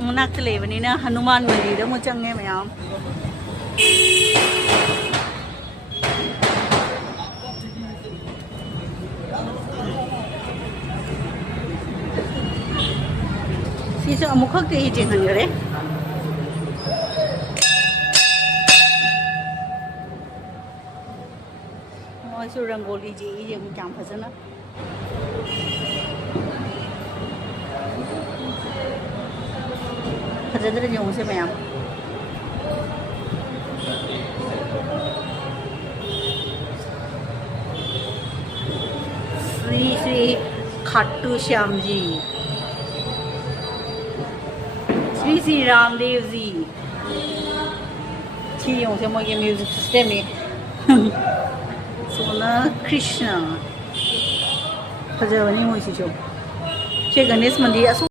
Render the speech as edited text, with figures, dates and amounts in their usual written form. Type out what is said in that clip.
मनाक ले बनी ना हनुमान मंदिर मु चंगे मैम सीसे अमुक खक ते हिजे खनगरे मोइसु रंगोली जी ये क्या फजना फजदर जों से मैम श्री श्री खाटू श्याम जी श्री श्री रामदेव जी ठीक से मोगे म्यूजिक सिस्टम में सोना कृष्ण फजबनी मोइसी जो गणेश मंदिर